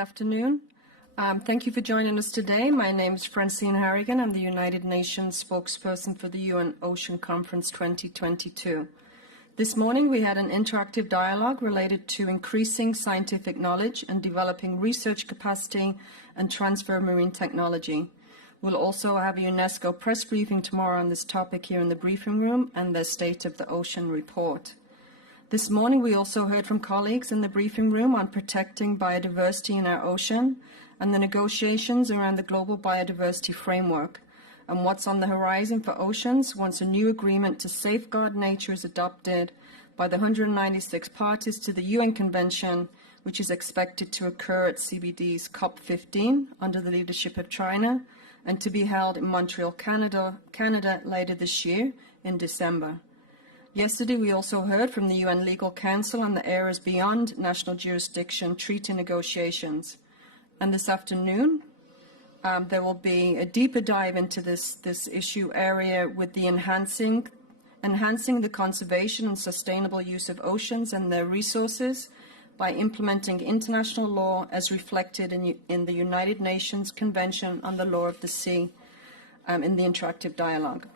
afternoon. Thank you for joining us today. My name is Francine Harrigan. I'm the United Nations spokesperson for the UN Ocean Conference 2022. This morning we had an interactive dialogue related to increasing scientific knowledge and developing research capacity and transfer of marine technology. We'll also have a UNESCO press briefing tomorrow on this topic here in the briefing room and the State of the Ocean report. This morning we also heard from colleagues in the briefing room on protecting biodiversity in our ocean and the negotiations around the global biodiversity framework and what's on the horizon for oceans once a new agreement to safeguard nature is adopted by the 196 parties to the UN Convention, which is expected to occur at CBD's COP15 under the leadership of China and to be held in Montreal, Canada later this year in December. Yesterday, we also heard from the UN Legal Council on the areas beyond national jurisdiction treaty negotiations. And this afternoon, there will be a deeper dive into this issue area with the enhancing the conservation and sustainable use of oceans and their resources by implementing international law as reflected in the United Nations Convention on the Law of the Sea in the interactive dialogue.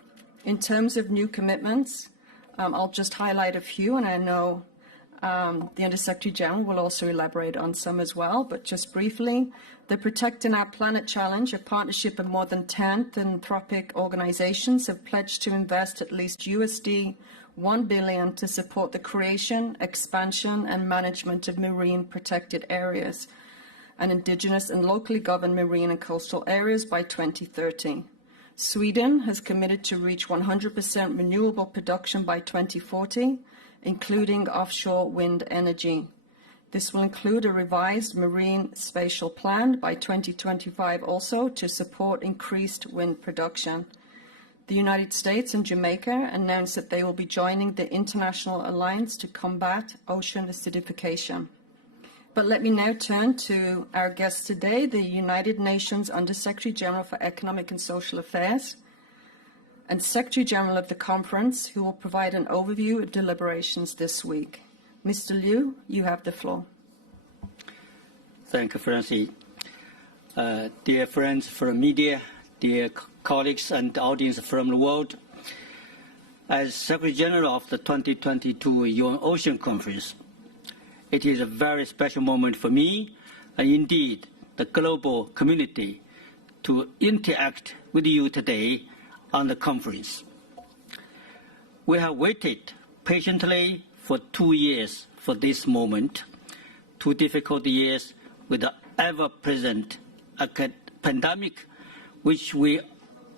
In terms of new commitments, I'll just highlight a few, and I know the Undersecretary General will also elaborate on some as well, but just briefly, the Protecting Our Planet Challenge, a partnership of more than 10 philanthropic organizations, have pledged to invest at least USD 1 billion to support the creation, expansion, and management of marine protected areas and indigenous and locally governed marine and coastal areas by 2030. Sweden has committed to reach 100% renewable production by 2040, including offshore wind energy. This will include a revised marine spatial plan by 2025 also to support increased wind production. The United States and Jamaica announced that they will be joining the International Alliance to Combat Ocean Acidification. But let me now turn to our guest today, the United Nations Undersecretary General for Economic and Social Affairs and Secretary General of the conference, who will provide an overview of deliberations this week. Mr. Liu, you have the floor. Thank you, Francie. Dear friends from media, dear colleagues and audience from the world, as Secretary General of the 2022 UN Ocean Conference, it is a very special moment for me and indeed the global community to interact with you today on the conference. We have waited patiently for 2 years for this moment, 2 difficult years with the ever-present pandemic, which we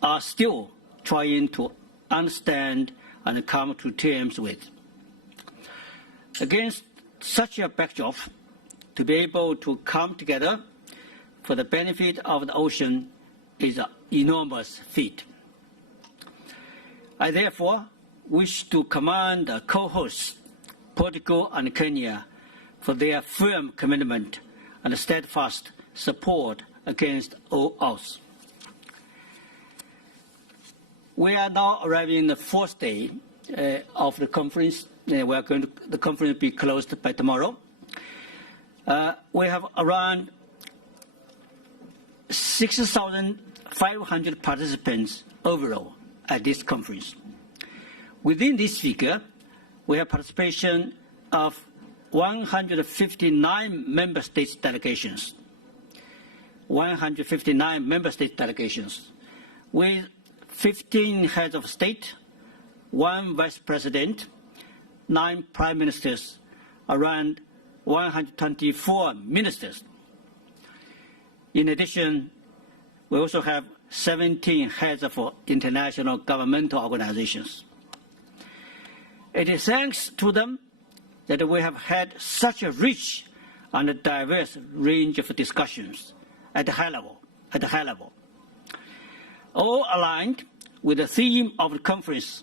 are still trying to understand and come to terms with. Against such a backdrop, to be able to come together for the benefit of the ocean is an enormous feat. I therefore wish to commend the co-hosts, Portugal and Kenya, for their firm commitment and steadfast support against all odds. We are now arriving in the 4th day of the conference. The conference will be closed by tomorrow. We have around 6,500 participants overall at this conference. Within this figure, we have participation of 159 member states delegations. 159 member state delegations with 15 heads of state, 1 vice president, 9 prime ministers, around 124 ministers. In addition, we also have 17 heads of international governmental organizations. It is thanks to them that we have had such a rich and diverse range of discussions at a high level, all aligned with the theme of the conference,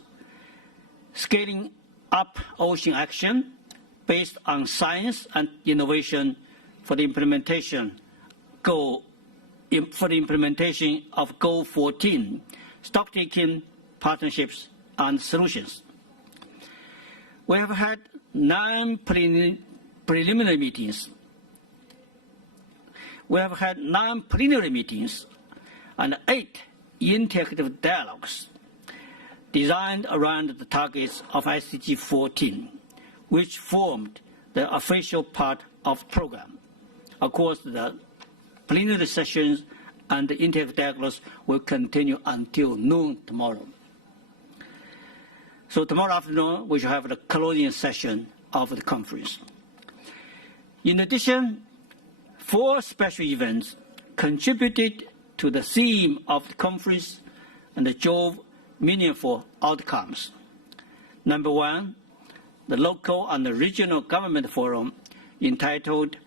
scaling up ocean action based on science and innovation for the implementation of Goal 14, stocktaking, partnerships and solutions. We have had 9 preliminary meetings we have had 9 plenary meetings and 8 interactive dialogues designed around the targets of SDG 14, which formed the official part of the program. Of course, the plenary sessions and the interactive dialogues will continue until noon tomorrow. So tomorrow afternoon, we shall have the closing session of the conference. In addition, 4 special events contributed to the theme of the conference and drove meaningful outcomes. Number 1, the local and the regional government forum entitled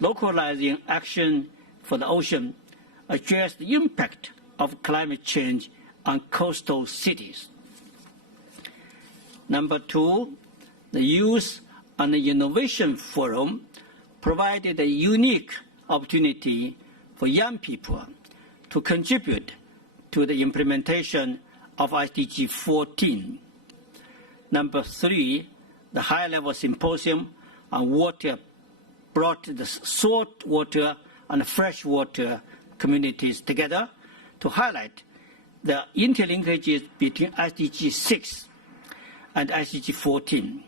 Localizing Action for the Ocean addressed the impact of climate change on coastal cities. Number 2, the Youth and the Innovation Forum provided a unique opportunity for young people to contribute to the implementation of SDG 14. Number 3, the high-level symposium on water brought the saltwater and freshwater communities together to highlight the interlinkages between SDG 6 and SDG 14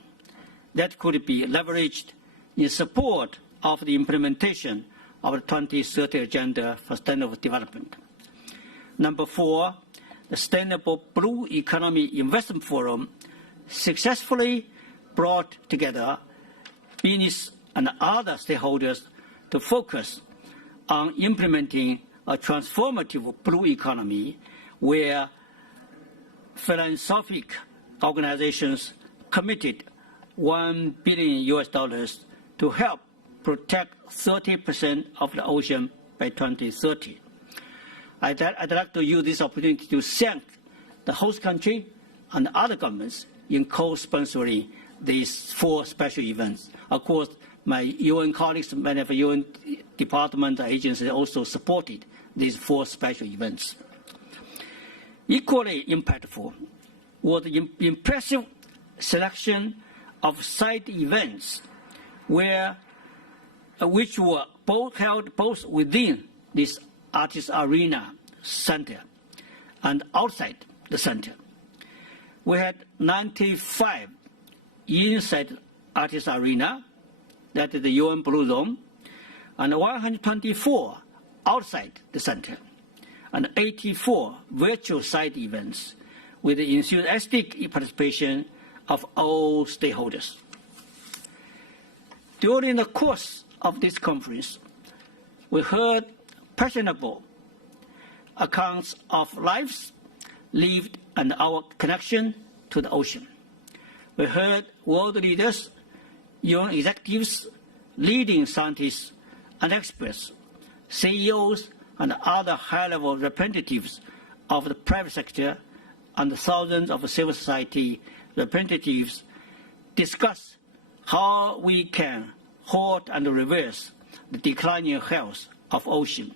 that could be leveraged in support of the implementation of the 2030 Agenda for Sustainable Development. Number 4, the Sustainable Blue Economy Investment Forum successfully brought together business and other stakeholders to focus on implementing a transformative blue economy where philanthropic organizations committed $1 billion to help protect 30% of the ocean by 2030. I'd like to use this opportunity to thank the host country and other governments in co-sponsoring these 4 special events. Of course, my UN colleagues, many of the UN departments and agencies also supported these 4 special events. Equally impactful was the impressive selection of side events which were held both within this Artist Arena Center and outside the center. We had 95 inside Artist Arena, that is the UN Blue Zone, and 124 outside the center, and 84 virtual side events with the enthusiastic participation of all stakeholders. During the course of this conference, we heard passionate accounts of lives lived and our connection to the ocean. We heard world leaders, UN executives, leading scientists and experts, CEOs, and other high-level representatives of the private sector and thousands of civil society representatives discuss how we can halt and reverse the declining health of ocean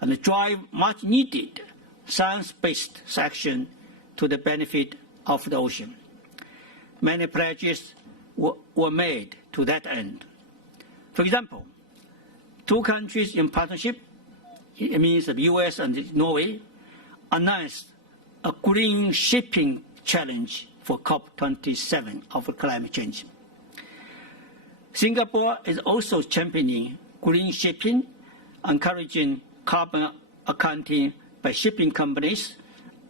and drive much-needed science-based action to the benefit of the ocean. Many pledges were made to that end. For example, 2 countries in partnership, it means the US and Norway, announced a green shipping challenge for COP27 of climate change. Singapore is also championing green shipping, encouraging carbon accounting by shipping companies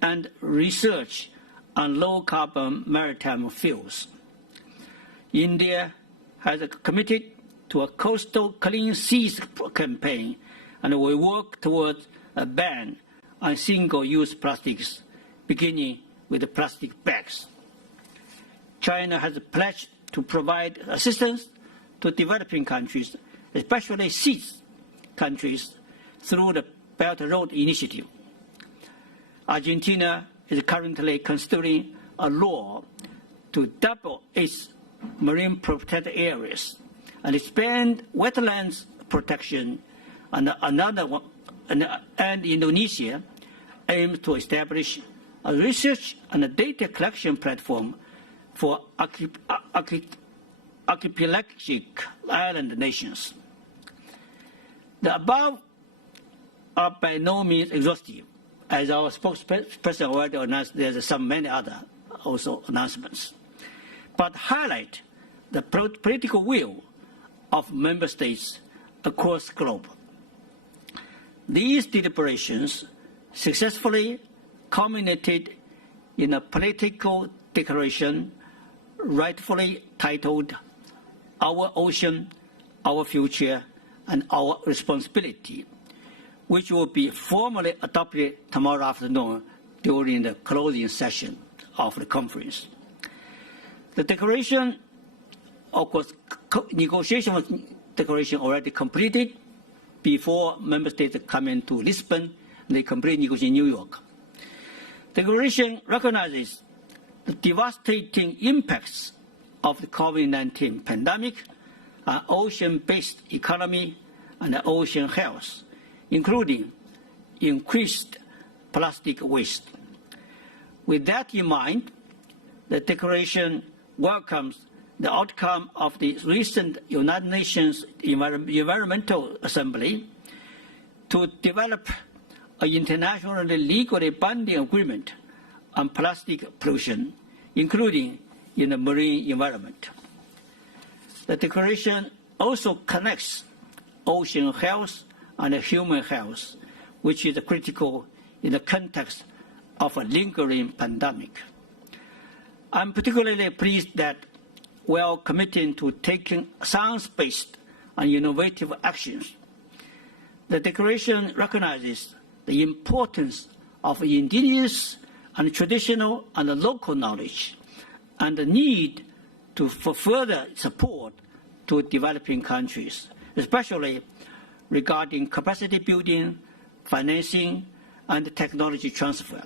and research on low-carbon maritime fuels. India has committed to a coastal clean seas campaign and will work towards a ban on single-use plastics, beginning with the plastic bags. China has pledged to provide assistance to developing countries, especially seas countries, through the Belt and Road Initiative. Argentina is currently considering a law to double its marine protected areas and expand wetlands protection, and Indonesia aims to establish a research and a data collection platform for archipelagic island nations. The above are by no means exhaustive. As our spokesperson already announced, there's many other also announcements, but highlight the political will of member states across the globe. These deliberations successfully culminated in a political declaration rightfully titled "Our Ocean, Our Future, and Our Responsibility," which will be formally adopted tomorrow afternoon during the closing session of the conference. The declaration, of course, negotiation of the declaration already completed before member states come into Lisbon. They complete negotiation in New York. The declaration recognizes the devastating impacts of the COVID-19 pandemic on ocean-based economy and ocean health, including increased plastic waste. With that in mind, the declaration welcomes the outcome of the recent United Nations Environmental Assembly to develop an internationally legally binding agreement on plastic pollution, including in the marine environment. The declaration also connects ocean health and human health, which is critical in the context of a lingering pandemic. I'm particularly pleased that while committing to taking science-based and innovative actions, the declaration recognizes the importance of indigenous and traditional and local knowledge and the need for further support to developing countries, especially regarding capacity building, financing, and technology transfer.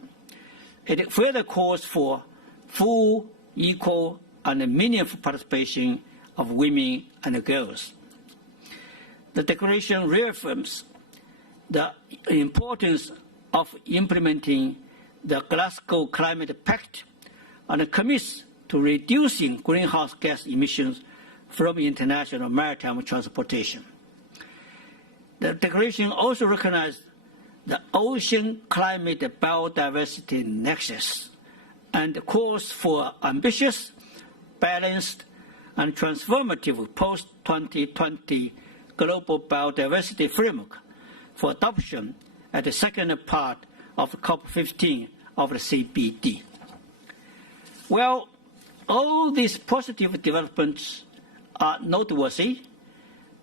It further calls for full, equal, and meaningful participation of women and girls. The declaration reaffirms the importance of implementing the Glasgow Climate Pact and commits to reducing greenhouse gas emissions from international maritime transportation. The declaration also recognized the ocean climate biodiversity nexus and calls for ambitious, balanced, and transformative post-2020 global biodiversity framework for adoption at the second part of COP15 of the CBD. Well, all these positive developments are noteworthy.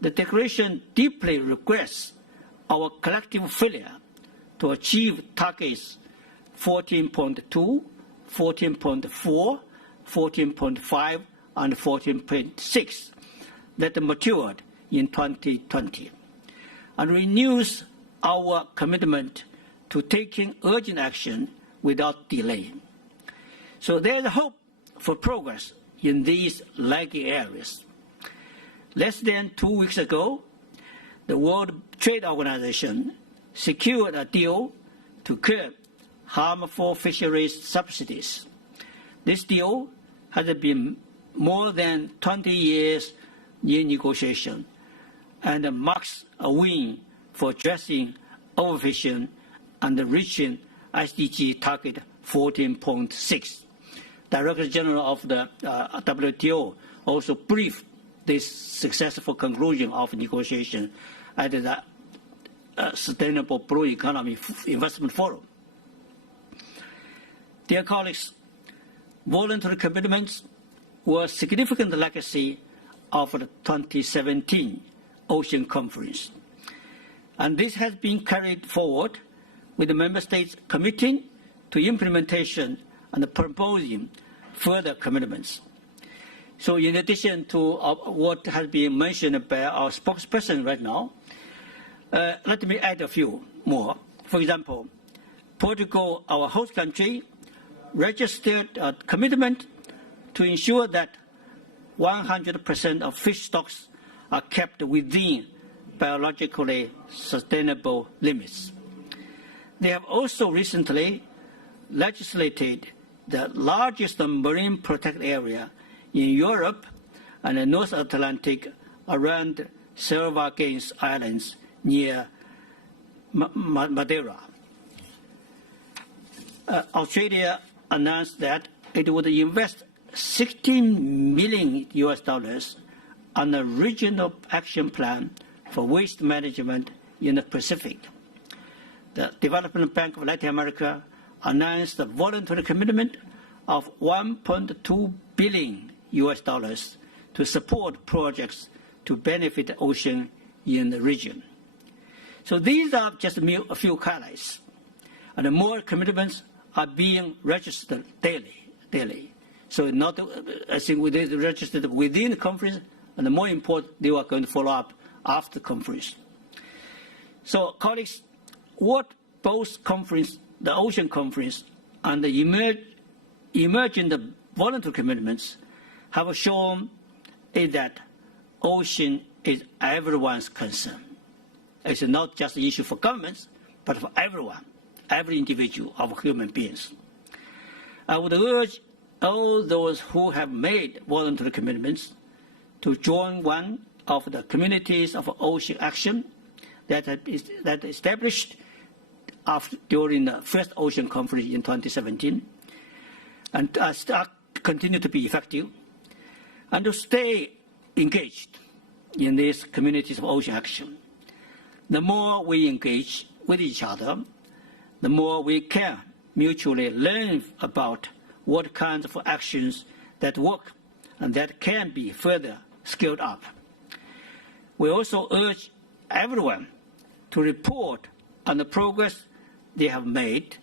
The declaration deeply regrets our collective failure to achieve targets 14.2, 14.4, 14.5, and 14.6 that matured in 2020, and renews our commitment to taking urgent action without delay. So there is hope for progress in these lagging areas. Less than 2 weeks ago, the World Trade Organization secured a deal to curb harmful fisheries subsidies. This deal has been more than 20 years in negotiation and marks a win for addressing overfishing and reaching SDG target 14.6. Director General of the WTO also briefed this successful conclusion of negotiation at the Sustainable Blue Economy Investment Forum. Dear colleagues, voluntary commitments were a significant legacy of the 2017 Ocean Conference. And this has been carried forward with the member states committing to implementation and proposing further commitments. So in addition to what has been mentioned by our spokesperson right now, let me add a few more. For example, Portugal, our host country, registered a commitment to ensure that 100% of fish stocks are kept within biologically sustainable limits. They have also recently legislated the largest marine protected area in Europe and the North Atlantic around Selva Gaines Islands near Madeira. Australia announced that it would invest $16 million on a regional action plan for waste management in the Pacific. The Development Bank of Latin America announced a voluntary commitment of $1.2 billion to support projects to benefit the ocean in the region. So these are just a few highlights. And more commitments are being registered daily. So I think they registered within the conference, and the more important, they are going to follow up after the conference. So colleagues, what both conference, the Ocean Conference and the emerging voluntary commitments have shown is that ocean is everyone's concern. It's not just an issue for governments, but for everyone, every individual of human beings. I would urge all those who have made voluntary commitments to join one of the communities of ocean action that established during the first Ocean Conference in 2017, and continue to be effective, and to stay engaged in these communities of ocean action. The more we engage with each other, the more we can mutually learn about what kinds of actions that work and that can be further scaled up. We also urge everyone to report on the progress they have made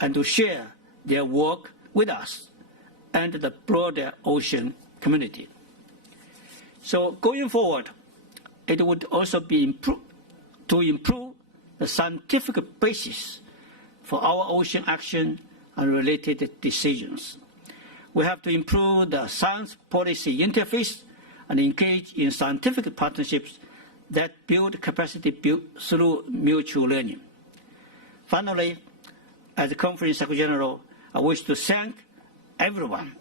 and to share their work with us and the broader ocean community. So going forward, it would also be to improve the scientific basis for our ocean action and related decisions. We have to improve the science policy interface and engage in scientific partnerships that build capacity through mutual learning. Finally, as the Conference Secretary General, I wish to thank everyone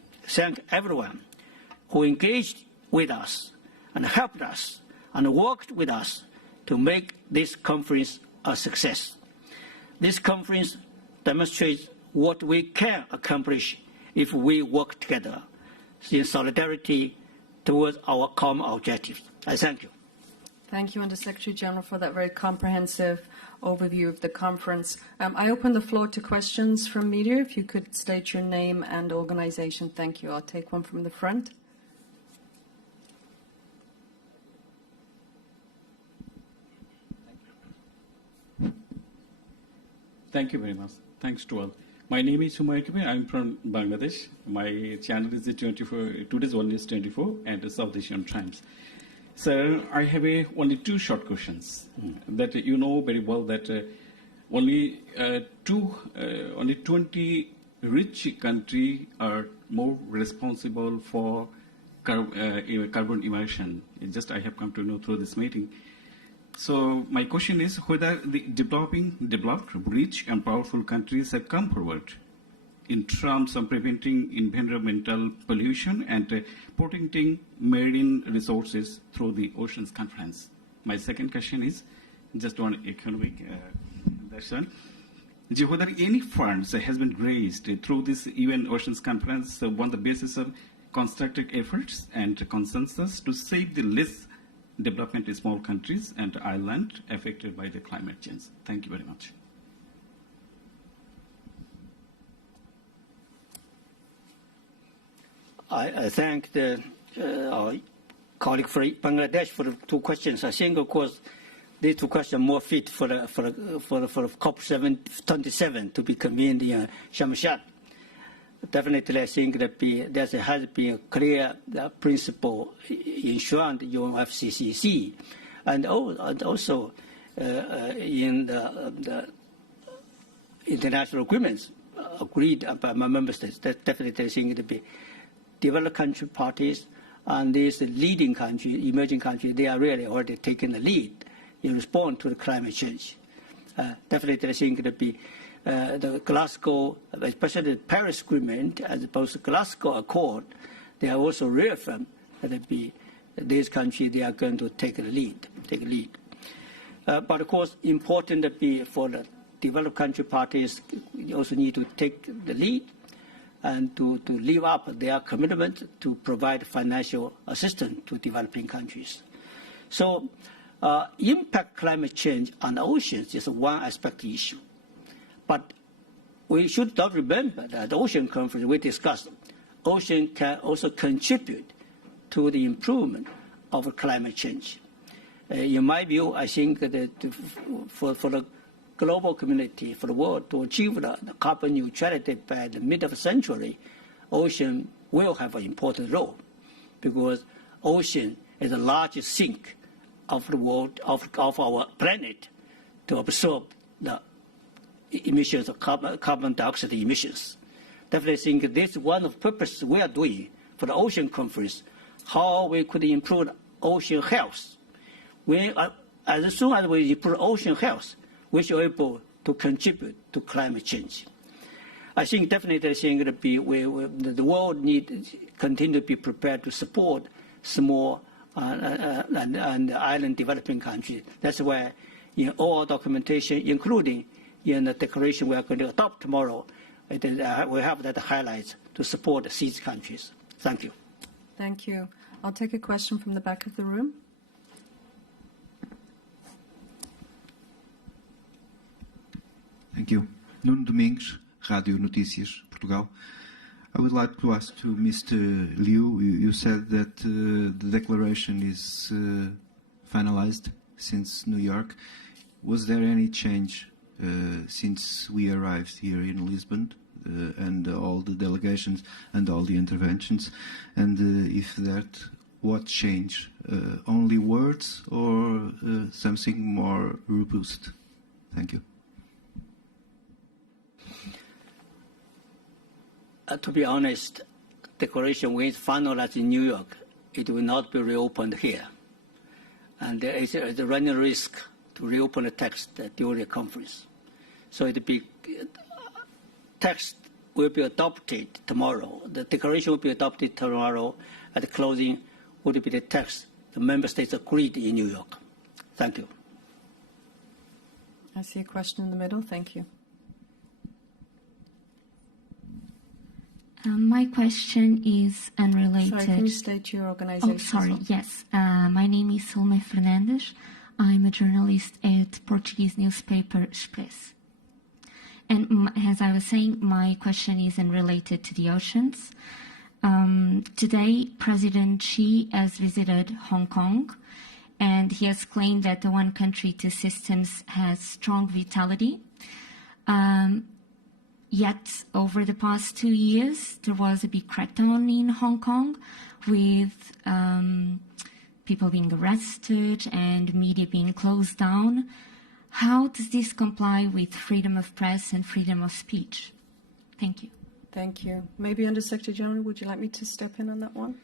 who engaged with us and helped us and worked with us to make this conference a success. This conference demonstrates what we can accomplish if we work together in solidarity towards our common objectives. I thank you. Thank you, Under-Secretary General, for that very comprehensive overview of the conference. I open the floor to questions from media. If you could state your name and organization. Thank you. I'll take one from the front. Thank you very much. Thanks to all. My name is Humayun. I'm from Bangladesh. My channel is the today's one is 24 and the South Asian Times. So I have only two short questions that you know very well that only 20 rich countries are more responsible for carbon emission. I have come to know through this meeting. So my question is whether the developed, rich and powerful countries have come forward in terms of preventing environmental pollution and protecting marine resources through the Oceans Conference. My second question is just one economic question. Whether any funds has been raised through this UN Oceans Conference on the basis of constructive efforts and consensus to save the less development in small countries and islands affected by the climate change. Thank you very much. I thank our colleague from Bangladesh for the two questions. I think, of course, these two questions are more fit for COP27 to be convened in Sharm el-Sheikh. Definitely, I think that there has been a clear principle enshrined in UNFCCC, and also in the international agreements agreed by my member states. That definitely, I think, to be developed country parties and these leading countries, emerging countries, they are really already taking the lead in response to the climate change. Definitely, I think that the Glasgow, especially the Paris Agreement, as opposed to Glasgow Accord, they are also reaffirmed that these countries they are going to take the lead. But of course, important to be for the developed country parties, you also need to take the lead and to live up their commitment to provide financial assistance to developing countries. So impact climate change on the oceans is one aspect issue. But we should not remember that the ocean conference we discussed, ocean can also contribute to the improvement of climate change. In my view, I think that for the global community, for the world to achieve the carbon neutrality by the mid of the century, ocean will have an important role, because ocean is the largest sink of the world, of our planet, to absorb the emissions of carbon dioxide emissions. Definitely think this is one of the purposes we are doing for the ocean conference, how we could improve ocean health. As soon as we improve ocean health, we should be able to contribute to climate change. I think definitely think that the world needs continue to be prepared to support small and island developing countries. That's why in all documentation, including in the declaration we are going to adopt tomorrow, we have that highlights to support these countries. Thank you. Thank you. I'll take a question from the back of the room. Thank you. Nuno Domingues, Rádio Notícias, Portugal. I would like to ask to Mr. Liu, you said that the declaration is finalized since New York. Was there any change since we arrived here in Lisbon and all the delegations and all the interventions? And if that, what changed? Only words or something more robust? Thank you. To be honest, declaration when it's finalized in New York, it will not be reopened here. And there is a running risk to reopen the text during the conference. So text will be adopted tomorrow. The declaration will be adopted tomorrow. At the closing would be the text the member states agreed in New York. Thank you. I see a question in the middle. Thank you. My question is unrelated. Sorry, can you state your organization? Oh, sorry, yes. My name is Salome Fernandes. I'm a journalist at Portuguese newspaper Express. And as I was saying, my question is unrelated to the oceans. Today, President Xi has visited Hong Kong, and he has claimed that the one country, two systems has strong vitality. Yet, over the past 2 years, there was a big crackdown in Hong Kong with people being arrested and media being closed down. How does this comply with freedom of press and freedom of speech? Thank you. Thank you. Maybe Under Secretary General, would you like me to step in on that one?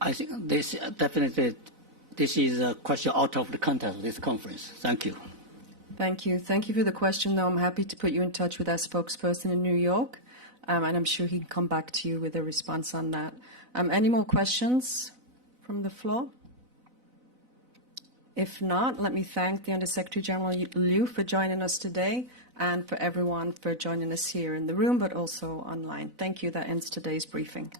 I think this definitely, this is a question out of the context of this conference. Thank you. Thank you. Thank you for the question, though. I'm happy to put you in touch with our spokesperson in New York, and I'm sure he can come back to you with a response on that. Any more questions from the floor? If not, let me thank the Under Secretary General Liu for joining us today and for everyone for joining us here in the room, but also online. Thank you. That ends today's briefing.